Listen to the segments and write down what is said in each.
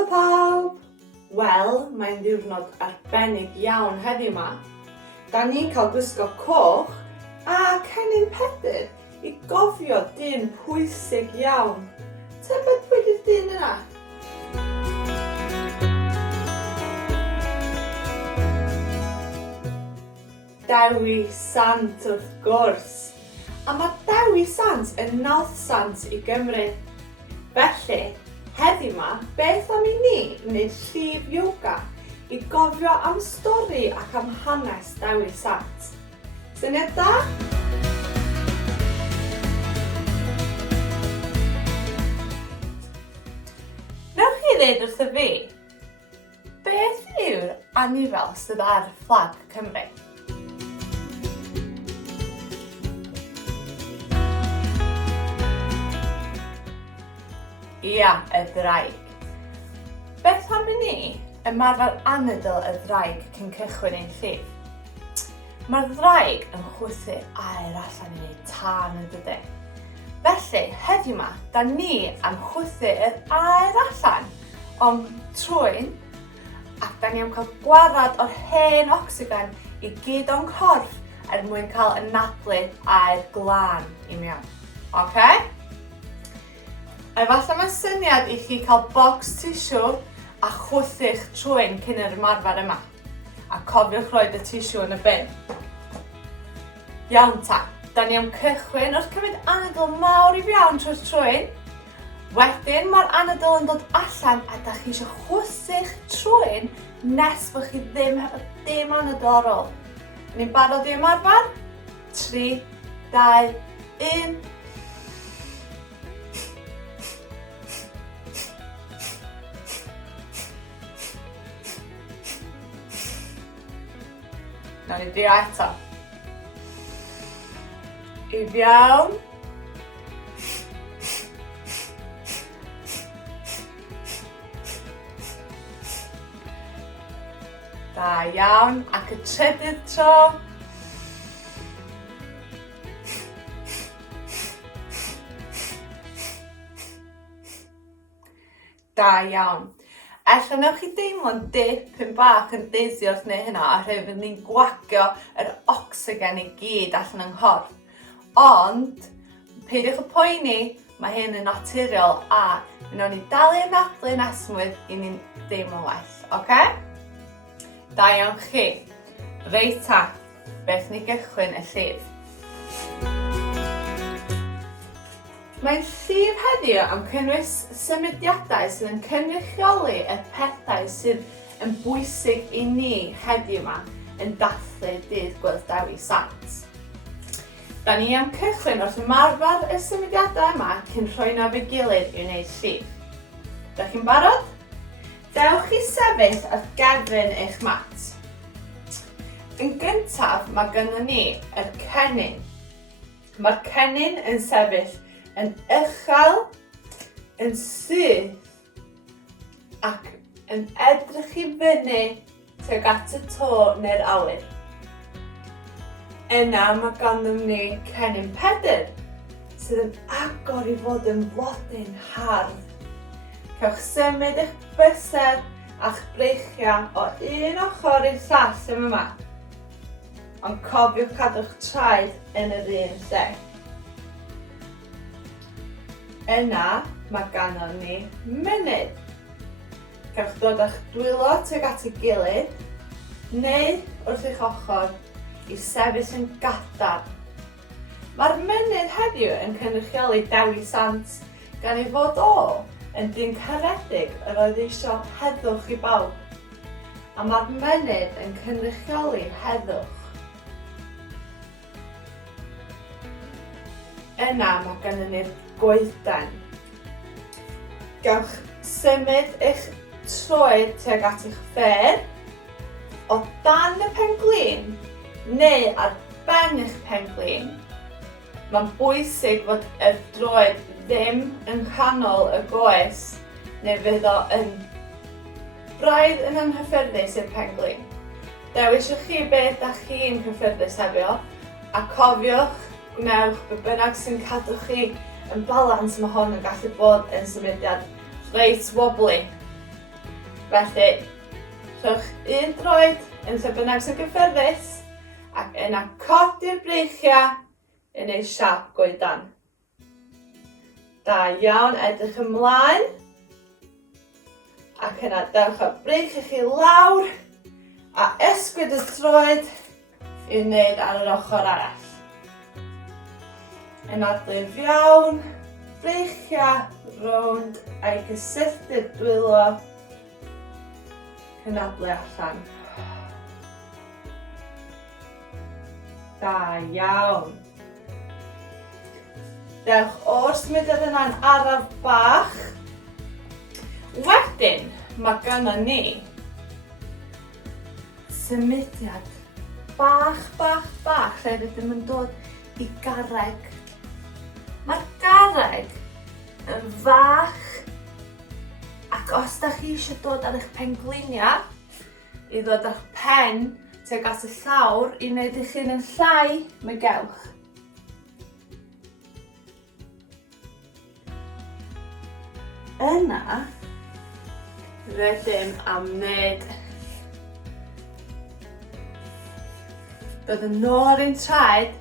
Helo pawb! Wel, mae'n ddiwrnod arbennig iawn heddiw yma. Da ni'n cael gwisgo coch a cennin Pedyr i gofio dyn pwysig iawn. Tybed pwy 'di'r dyn yna? Dewi Sant wrth gwrs. A mae Dewi Sant yn Nawddsant i Gymru. Felly, heddiw yma, beth am i ni wneud llif Ioga i gofio am stori ac am hanes Dewi Sant? Syniad da? Newch chi ddweud wrtho fi, beth yw'r anifail sydd ar fflag Cymru? Ia, y ddraig. Beth am i ni ymarfer anadl y ddraig cyn cychwyn ein llif? Mae'r ddraig yn chwythu aer allan i ni tân yn dydy. Felly, heddiw yma, da ni am chwythu yr aer allan o'n trwyn ac da ni am cael gwarad o'r hen ocsigen i gyd o'n corff mwyn cael anadlu aer glân i mewn. Oce? Efallai mae syniad i chi cael bocs tissue a chwythu'ch trwyn cyn yr ymarfer yma. A cofiwch roed y tissue yn y bin. Iawn ta, da ni am cychwyn wrth cymryd anadl mawr i fewn trwy'r trwyn. Wedyn mae'r anadl yn dod allan a da chi eisiau chwythu'ch trwyn nes bod chi ddim hefo dim anadl ar ôl. Ni'n barod i ymarfer? 3, 2, 1... Nawn ni drio eto. I fewn. Da iawn, ac y trydydd tro. Da iawn. Ella newch chi deimlo'n dipyn bach yn dizzy wrth wneud hynna oherwydd fydd ni'n gwagio yr ocsigen i gyd allan yng nghorff. Ond, peidiwch y poeni, mae hyn yn naturiol a mi wnawn ni dalu anadlu nesmwydd i ni'n deimlo'n well, oce? Da iawn chi. Reit ta, beth ni gychwyn y llif. Mae'n llif heddiw am cynnwys symudiadau sydd yn cynrychioli y pethau sydd yn bwysig i ni heddiw yma yn dathlu Ddydd Gwyl Dewi Sant. Da ni am cychwyn wrth ymarfer y symudiadau yma cyn rhoi nhw efo'i gilydd i wneud llif. Da chi'n barod? Dewch i sefyll ar gefn eich mat. Yn gyntaf mae gynnon ni yr cennin. Mae'r cennin yn sefyll yn uchel, yn syth ac yn edrych i fyny tuag at y to neu'r awyr. Yna mae ganddo ni cennin Pedyr sydd yn agor i fod yn flodyn hardd. Cewch symud eich bysedd a'ch breichiau o un ochr i'r llall yma. Ond cofiwch cadw'ch traed yn yr un lle. Yna mae ganddo ni munud. Cewch dod â'ch dwylo tuag at ei gilydd neu wrth eich ochr i sefyll yn gadarn. Mae'r munud heddiw yn cynrychioli Dewi Sant gan ei fod yn dyn caredig yr oedd eisiau heddwch i bawb. A mae'r munud yn cynrychioli heddwch. Yna mae ganddo ni'r goeden. Gewch symud eich troed tuag at eich ffêr o dan y pen-glin neu ar ben eich pen-glin. Mae'n bwysig fod y droed ddim yn canol y goes neu fydd o yn braidd yn anghyffyrddus i'r pen-glin. Dewiswch chi beth da chi'n cyffyrddus hefo a cofiwch gwnewch be bynnag sy'n cadw chi yn balans. Mae hon yn gallu bod yn symudiad reit wobbly. Felly, rhowch un droed yn lle bynnag sy'n gyffyrddus ac yna codi'r breichiau i wneud siap goedan. Da iawn, edrych ymlaen. Ac yna dewch o'r breichiau chi lawr a ysgwyd y droed i wneud ar yr ochr arall. Yn adlu'n fiawn, breichiau rownd a'i gysylltu'r dwylo. Cynadlu allan. Da iawn. Dewch o'r symudiad yna'n araf bach. Wedyn, mae gynnon ni symudiad bach, lle rydym yn dod i garreg. Mae'r garreg yn fach, ac os da chi eisiau dod ar eich penglinia, i ddod â'ch pen tuag at y llawr i wneud eich hun yn llai, mae gewch. Yna, rydym am wneud dod yn ôl i'n traed.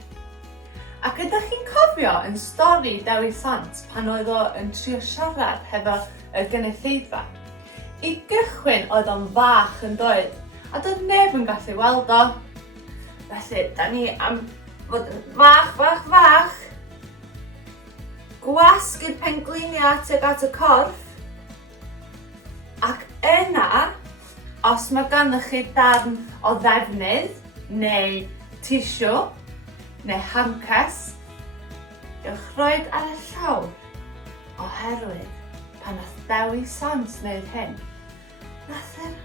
Ac ydych chi'n cofio yn stori Dewi Sant pan oedd o yn trio siarad hefo y gynulleidfa. I gychwyn oedd o'n fach yn doedd, a doedd neb yn gallu weld o. Felly, da ni am fod yn fach, gwasgu'r penglinia tuag at y corff, ac yna, os mae ganddoch chi darn o ddefnydd, neu tissue, neu handces, yw'ch roed ar y llawr, oherwydd pan nath Dewi Sant wneud hyn, nath yr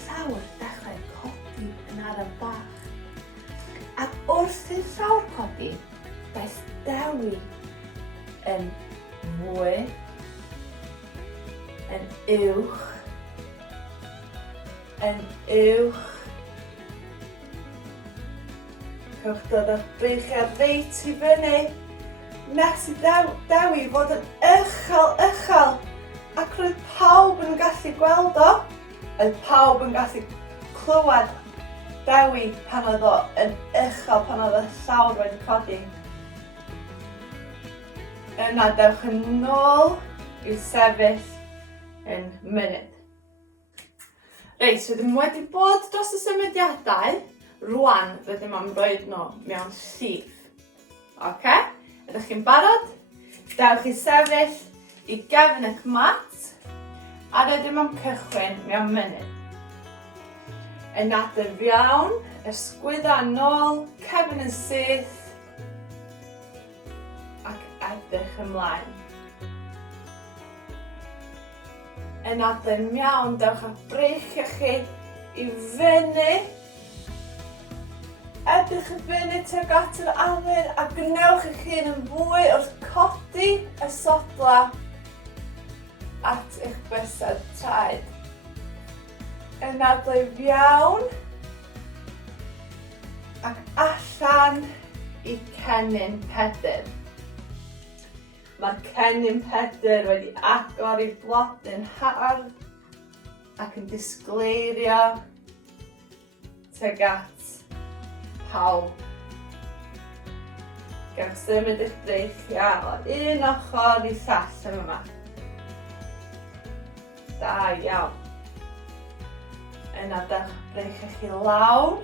llawr dechrau codi yn araf bach. Ac wrth i'r llawr codi, daeth Dewi yn mwy, yn uwch, Cewch dod o'ch breichiau reit i fyny. Nes i Dewi fod yn uchel, ac roedd pawb yn gallu gweld o. Oedd pawb yn gallu clywed Dewi pan oedd o yn uchel, pan oedd y llawr wedi codi. Yna dewch yn ôl i'w sefyll yn munud. Reit, rydym wedi bod dros y symudiadau. Rwan rydym am roed nhw mewn llif. Oce? Ydych chi'n barod? Dewch i sefyll i gefn eich mat a rydym am cychwyn mewn munud. Yn adr iawn, ysgwydda yn ôl, cefn yn syth ac edrych ymlaen. Yn adr iawn, dewch â'ch breichiau chi i fyny. Edrych y fyny tuag at yr awyr a gwnewch eich hun yn fwy wrth codi y sodla at eich bysedd traed. Yn adlau iawn ac allan i cennin Pedr. Mae'r cennin Pedr wedi agor i blodyn hardd ac yn disgleirio tuag at pawb. Gewch symud eich breichiau o un ochr i llall yma. Da iawn. Yna dewch breichiau chi lawr.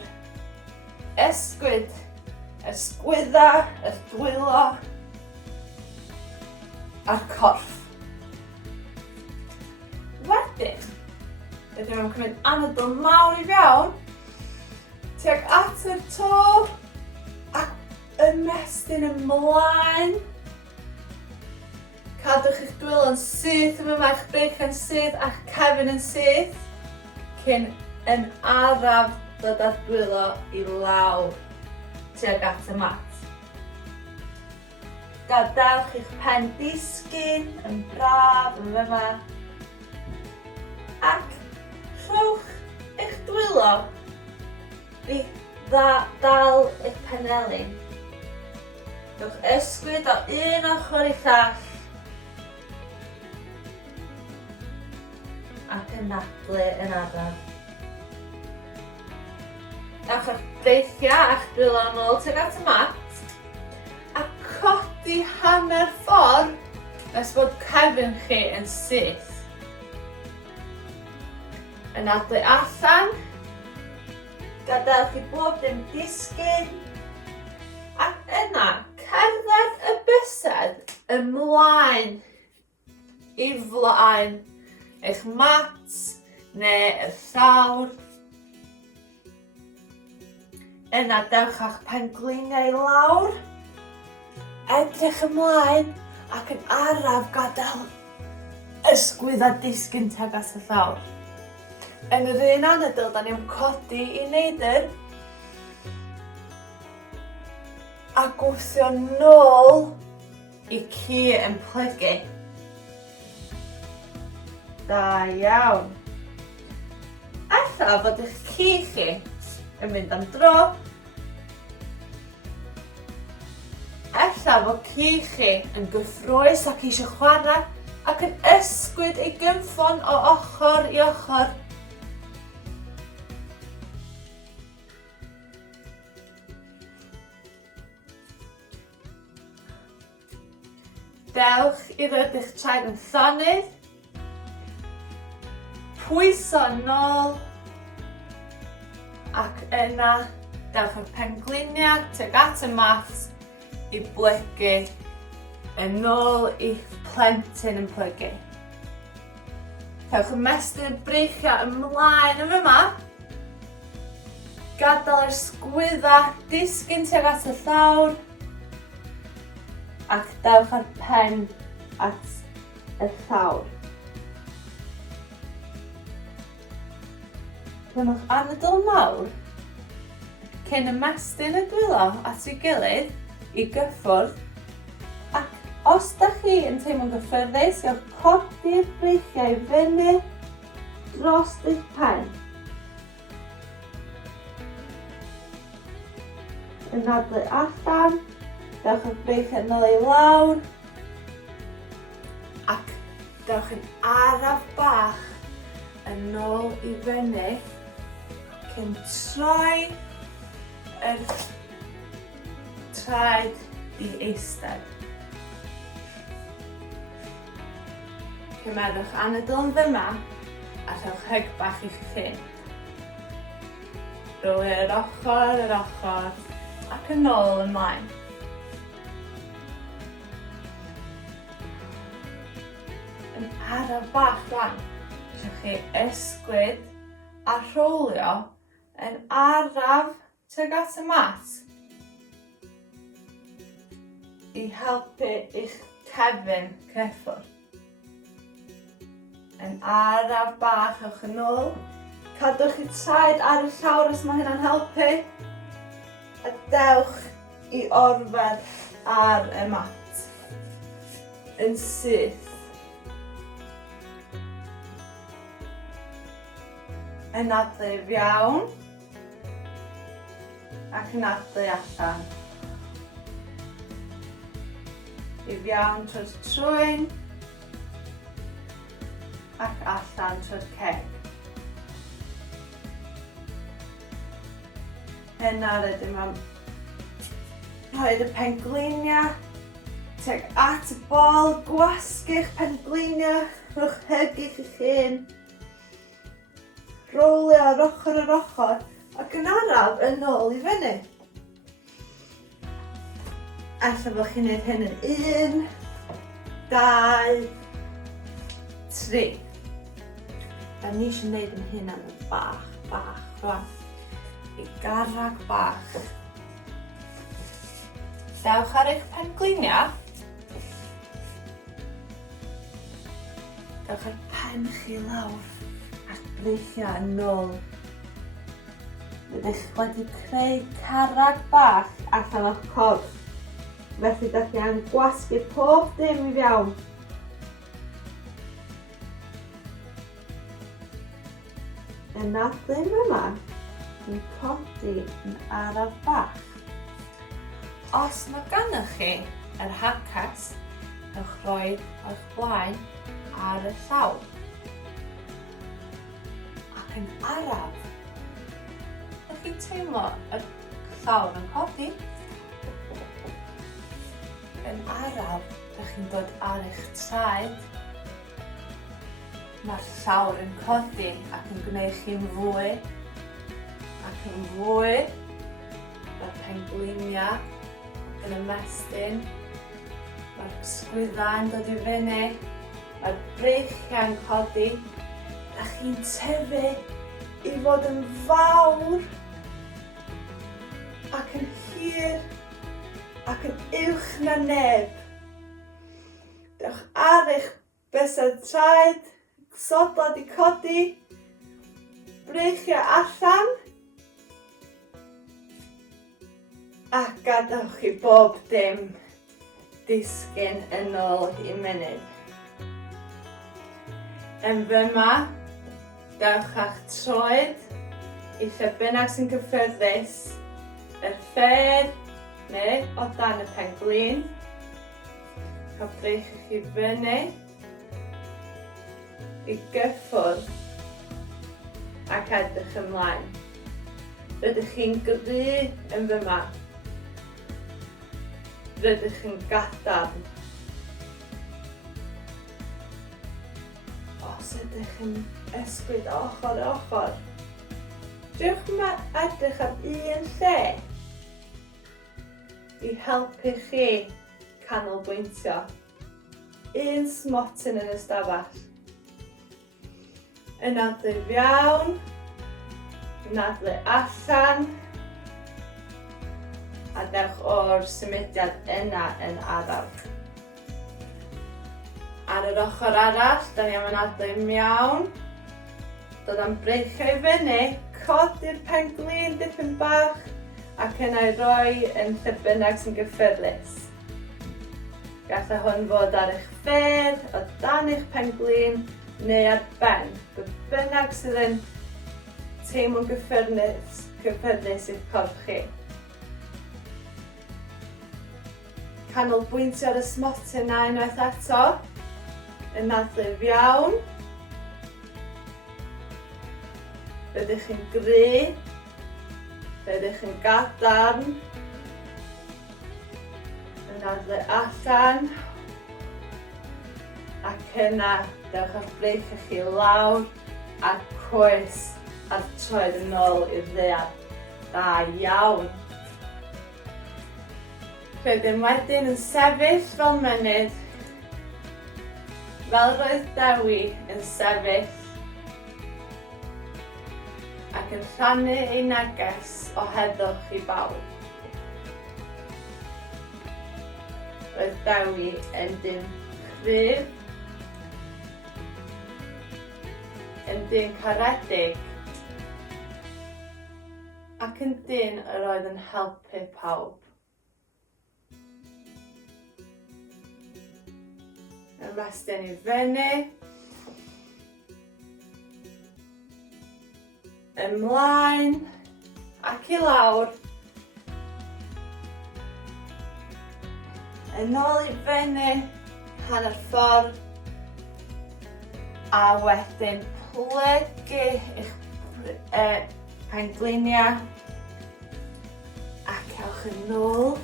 Ysgwydda, y dwylo a'r corff. Wedyn, rydym yn cymryd anadl mawr i fewn tuag at y to ac ymestyn ymlaen. Cadwch eich dwylo yn syth yma, eich breichiau'n syth a'ch cefn yn syth cyn yn araf dod â'r dwylo i lawr tuag at y mat. Gadewch eich pen disgyn yn braf yn fyma ac rhowch eich dwylo i dal eich penelin. Rhowch ysgwyd o un ochr i llall ac yn nadlu yn araf. Dewch eich breichio a'ch dwylo yn ôl tuag at y mat a codi hanner ffordd nes bod cefn chi yn syth. Yn nadlu allan, gadael chi bob dim disgyn, ac yna cerdded y bysedd ymlaen I flaen eich mat neu y llawr. Yna dewch a'ch pengliniau I lawr, edrych ymlaen ac yn araf gadael ysgwydd a disgyn tuag at y llawr. Yn yr un anadl, da ni'n codi I neidr a gwthio nôl I ci yn plygu. Da iawn. Ella fod eich ci chi yn mynd am dro. Ella fod ci chi yn gyffrous ac eisiau chwarae ac yn ysgwyd ei gynffon o ochr I ochr. Dewch I ddod eich traed yn llonydd, pwyso nôl, ac yna dewch eich pengliniau tuag at y mat I blygu yn ôl I'ch plentyn yn plygu. Cewch ymestyn y breichio ymlaen yn yma, gadael yr sgwyddau disgyn tuag at y llawr, ac dewch ar pen at y llawr. Rhynwch anadl mawr cyn ymestyn y dwylo at ei gilydd I gyffwrdd, ac os da chi yn teimlo'n gyffyrddus, gewch codi'r breichiau fyny dros eich pen. Yn nadlu allan, dewch eich breichiau nôl I lawr, ac dewch yn araf bach yn ôl I fyny, cyn troi yr traed I eistedd. Cymrydwch anadl yn ddyma a rhowch hyg bach i'ch hun. Rowch yr ochr ac yn ôl ymlaen. Yn araf bach rwan, eisiau chi ysgwyd a rhowlio yn araf tuag at y mat I helpu i'ch cefn cyffwrdd. Yn araf bach ewch yn ôl, cadwch I traed ar y llawr os mae hynna'n helpu, a dewch I orfer ar y mat yn syth. Yn nadlu fewn ac yn nadlu allan. I fewn trwy'r trwyn ac allan trwy'r ceg. Yna rydym am rhoi'r pengliniau tuag at y bol, gwasgu'ch pengliniau, rhowch hyg i'ch hun, rowlio ar ochr ac yn araf yn ôl I fyny. Ella bod chi'n gwneud hyn yn 1, 2, 3. Da ni eisiau gwneud yn hyn am y bach rwan. I garreg bach. Dewch ar eich pengliniau. Dewch ar pen chi lawr ac breichio yn ôl. Rydych wedi creu carreg bach allan o'ch corff. Felly da chi angen gwasgu pob dim I fewn. Yn nadlu yma, yn codi yn araf bach. Os mae ganddoch chi yr hacas, ewch roi o'ch blaen ar y llawr. ac yn araf. Ydych chi'n teimlo y llawr yn codi? Yn araf, ydych chi'n dod ar eich traed. Mae'r llawr yn codi ac yn gwneud chi'n fwy ac yn fwy. Mae'r pengliniau yn ymestyn. Mae'r sgwyddau yn dod i fyny. Mae'r breichiau yn codi. A chi'n tyfu i fod yn fawr ac yn hir ac yn uwch na neb. Dewch ar eich bysedd traed, sodod i codi, breichiau allan, a gadewch i bob dim disgyn yn ôl i munud. Yn fyma, dewch a'ch troed i lle bynnag sy'n gyffyrddus, yr ffêr neu o dan y penglin. Cael breich chi fyny i gyffwrdd ac edrych ymlaen. Rydych chi'n gry yn fyma. Rydych chi'n gadarn. Os ydych chi'n ysgwyd ochr i ochr, dewch yma edrych ar un lle i helpu chi canolbwyntio. Un smotyn yn y stafell. Yn adlu fewn, yn adlu allan, a dewch o'r symudiad yna yn araf. Ar yr ochr arall, da ni am yn adlu mewn, dod am breichiau i fyny, codi'r penglin dipyn bach, ac yna i roi yn lle bynnag sy'n gyffyrddus. Gallai hwn fod ar eich ffêr, o dan eich penglin, neu ar ben, be bynnag sydd yn teimlo'n gyffyrddus i'ch corff chi. Canolbwyntio ar y smotyn na unwaith eto, yn adlu fewn. Rydych chi'n gry, rydych chi'n gadarn, yn adlu allan, ac yna dewch a'ch breichiau chi lawr a coes a'r troed yn ôl i'r ddaear. Da iawn. Rydym wedyn yn sefyll fel mynydd, fel roedd Dewi yn sefyll ac yn rhannu ei neges o heddwch i bawb. Roedd Dewi yn dyn cryf, yn dyn caredig, ac yn dyn yr oedd yn helpu pawb. Ymestyn i fyny, ymlaen ac i lawr, yn ôl i fyny hanner ffordd, a wedyn plygu eich pengliniau a cewch yn ôl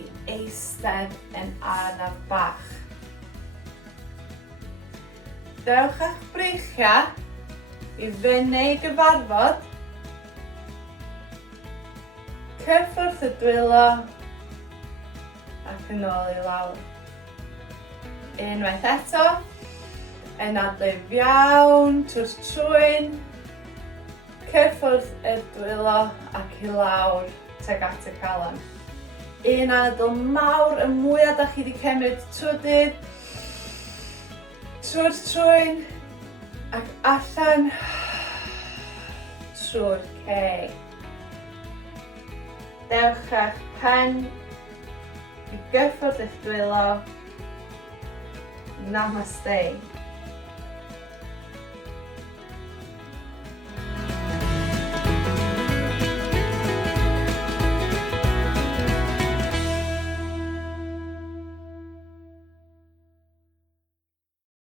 i eistedd yn arnaf bach. Dewch a'ch breichiau i fyny i gyfarfod, cyffwrdd y dwylo ac yn ôl i lawr. Unwaith eto, yn adlu fewn trwy'r trwyn, cyffwrdd y dwylo ac i lawr tuag at y calon. Un anadl mawr, y mwyaf da chi wedi cymryd trwy'r dydd, trwy'r trwyn ac allan trwy'r ceg. Dewch a'ch pen i gyffwrdd eich dwylo. Namaste.